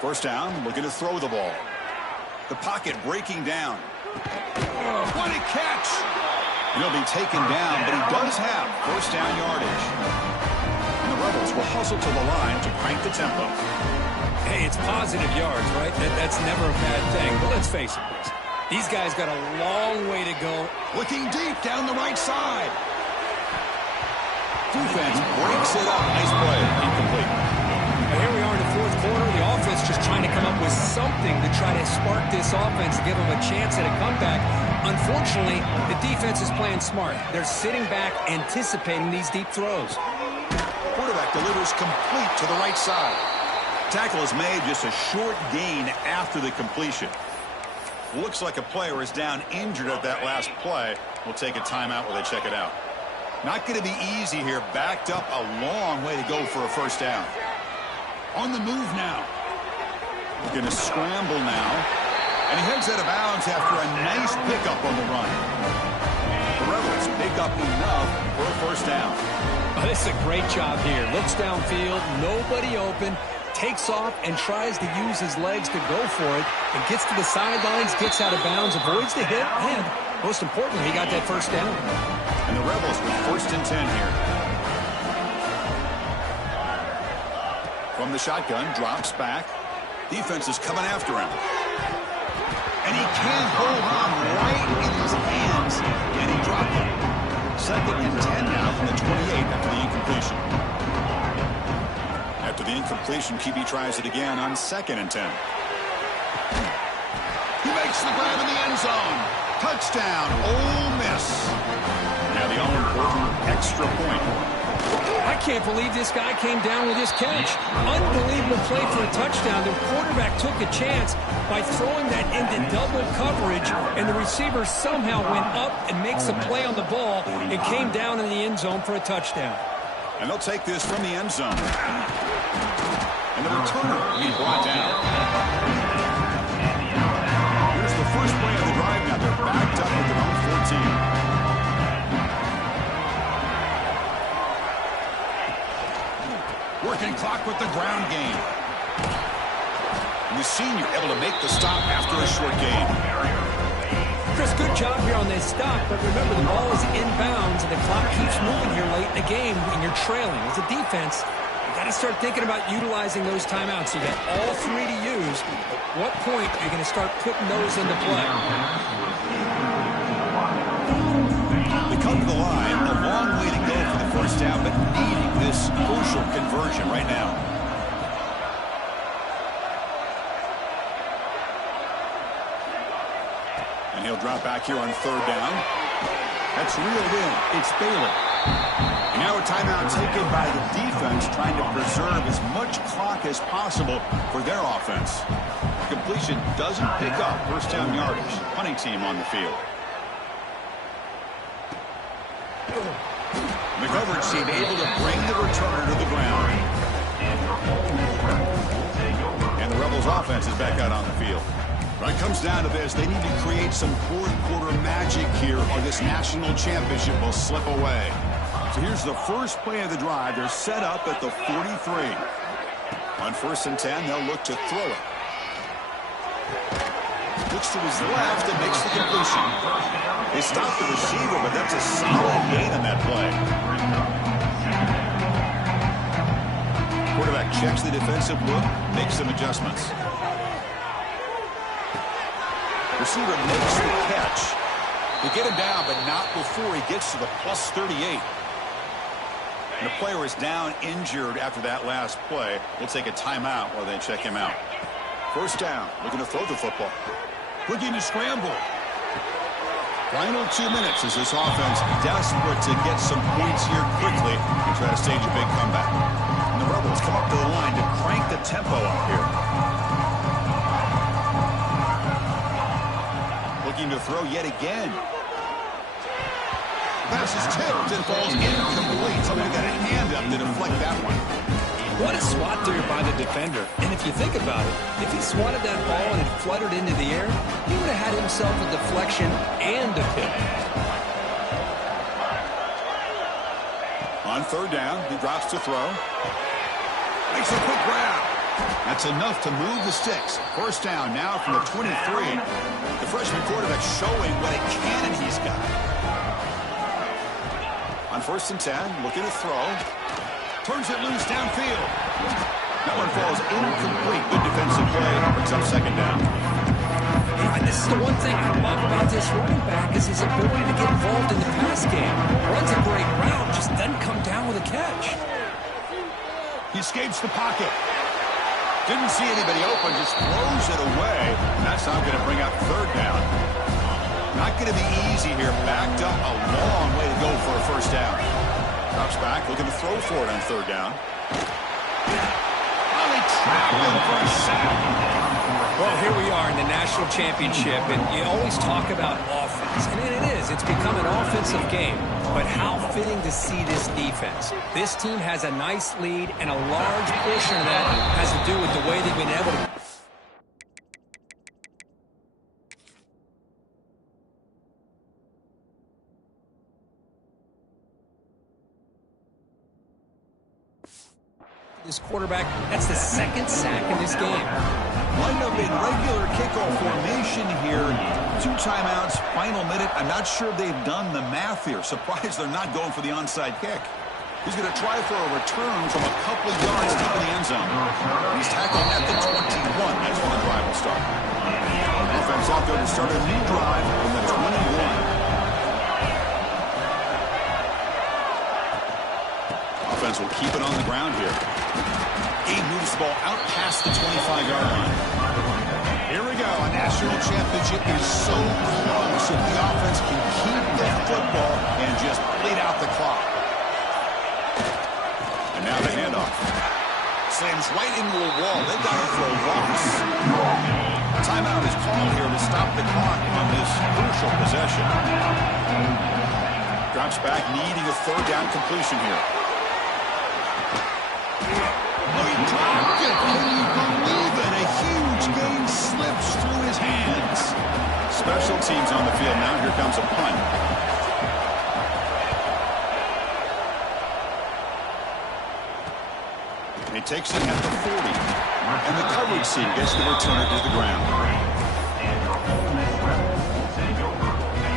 First down, looking to throw the ball. The pocket breaking down. What a catch! He'll be taken down, but he does have first down yardage. And the Rebels will hustle to the line to crank the tempo. Hey, it's positive yards, right? That's never a bad thing. But let's face it, please. These guys got a long way to go. Looking deep down the right side. Defense breaks it up. Nice play. Incomplete. Now here we are in the 4th quarter. The offense just trying to come up with something to try to spark this offense and give them a chance at a comeback. Unfortunately, the defense is playing smart. They're sitting back, anticipating these deep throws. Quarterback delivers complete to the right side. Tackle is made, just a short gain after the completion. Looks like a player is down injured at that last play. We'll take a timeout while they check it out. Not going to be easy here. Backed up a long way to go for a first down. On the move now. Going to scramble now. And he heads out of bounds after a nice pickup on the run. The Rebels pick up enough for a first down. Oh, this is a great job here. Looks downfield, nobody open, takes off and tries to use his legs to go for it, and gets to the sidelines, gets out of bounds, avoids the hit, and most importantly, he got that first down. And the Rebels with 1st and 10 here. From the shotgun, drops back. Defense is coming after him. And he can't hold on right in his hands, and he dropped it. 2nd and 10 now from the 28 after the incompletion. After the incompletion, QB tries it again on 2nd and 10. He makes the grab in the end zone. Touchdown, Ole Miss. Now the all-important extra point. I can't believe this guy came down with his catch. Unbelievable play for a touchdown. The quarterback took a chance by throwing that into double coverage, and the receiver somehow went up and makes a play on the ball and came down in the end zone for a touchdown. And they'll take this from the end zone. And the returner will be brought down. Here's the first play of the drive. Now they're backed up at their own 14. Working clock with the ground game. And the senior able to make the stop after a short gain. Chris, good job here on this stop, but remember the ball is inbounds and the clock keeps moving here late in the game and you're trailing. As a defense, you got to start thinking about utilizing those timeouts. You got all 3 to use. At what point are you going to start putting those into play? They come to the line, a long way to go for the first down, but needing this crucial conversion right now. And he'll drop back here on 3rd down. That's reeled in. It's Bailey. And now a timeout taken by the defense, trying to preserve as much clock as possible for their offense. Completion doesn't pick up first down yardage. Punting team on the field. The coverage team able to bring the returner to the ground. And the Rebels offense is back out on the field. When it comes down to this, they need to create some fourth-quarter magic here or this national championship will slip away. So here's the first play of the drive. They're set up at the 43. On 1st and 10, they'll look to throw it. Looks to his left and makes the completion. They stop the receiver, but that's a solid gain on that play. Quarterback checks the defensive look, makes some adjustments. Receiver makes the catch. They get him down, but not before he gets to the plus 38. And the player is down injured after that last play. We'll take a timeout while they check him out. First down, looking to throw the football. Looking to scramble. Final 2 minutes as this offense desperate to get some points here quickly and try to stage a big comeback. And the Rebels come up to the line to crank the tempo up here. Looking to throw yet again. Pass is tipped and falls incomplete. Somebody got a hand up to deflect that one. What a swat there by the defender. And if you think about it, if he swatted that ball and it fluttered into the air, he would have had himself a deflection and a pick. On 3rd down, he drops to throw. Makes a quick grab. That's enough to move the sticks. First down now from the 23. The freshman quarterback showing what a cannon he's got. On 1st and 10, looking to throw. Turns it loose downfield. That one falls incomplete. Good defensive play. Brings up 2nd down. And this is the one thing I love about this running back is his ability to get involved in the pass game. Runs a great route, just doesn't come down with a catch. He escapes the pocket. Didn't see anybody open, just throws it away. And that's now going to bring up 3rd down. Not going to be easy here. Backed up a long way to go for a first down. Drops back, looking to throw for it on 3rd down. Oh, he trapped him for a sack. Well, here we are in the national championship, and you always talk about offense. And it is. It's become an offensive game. But how fitting to see this defense. This team has a nice lead, and a large portion of that has to do with the way they've been able to This quarterback, that's the second sack in this game. Lined up in regular kickoff formation here. 2 timeouts, final minute. I'm not sure they've done the math here. Surprised they're not going for the onside kick. He's going to try for a return from a couple yards deep in the end zone. He's tackled at the 21. That's when the drive will start. Offense out there to start a new drive in the 21. Offense will keep it on the ground here. Gabe moves the ball out past the 25-yard line. Here we go. A national championship is so close if the offense can keep the football and just bleed out the clock. And now the handoff. Slams right into a wall. They got it for a loss. A timeout is called here to stop the clock on this crucial possession. Drops back, needing a 3rd down completion here. Oh, he dropped it. Can you believe it? A huge game slips through his hands. Special teams on the field now. Here comes a punt. He takes it at the 40. And the coverage team gets the returner to the ground.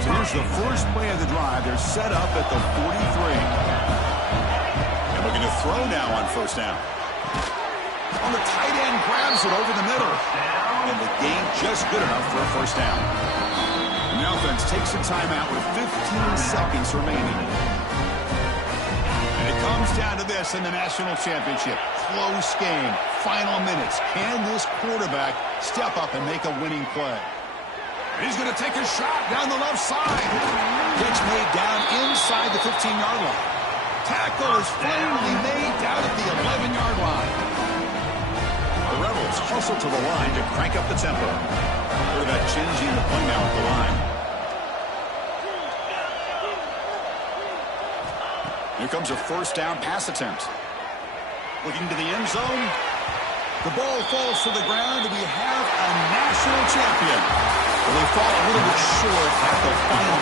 So here's the first play of the drive. They're set up at the 43. And looking to throw now on 1st down. On the tight end, grabs it over the middle. And the gain just good enough for a 1st down. And the offense takes a timeout with 15 seconds remaining. And it comes down to this in the national championship. Close game. Final minutes. Can this quarterback step up and make a winning play? He's going to take a shot down the left side. Catch made down inside the 15-yard line. Tackle is finally made down at the 11-yard line. The Rebels hustle to the line to crank up the tempo. Quarterback changing the play now at the line. Here comes a 1st down pass attempt. Looking to the end zone. The ball falls to the ground, and we have a national champion. Well, they fall a little bit short at the final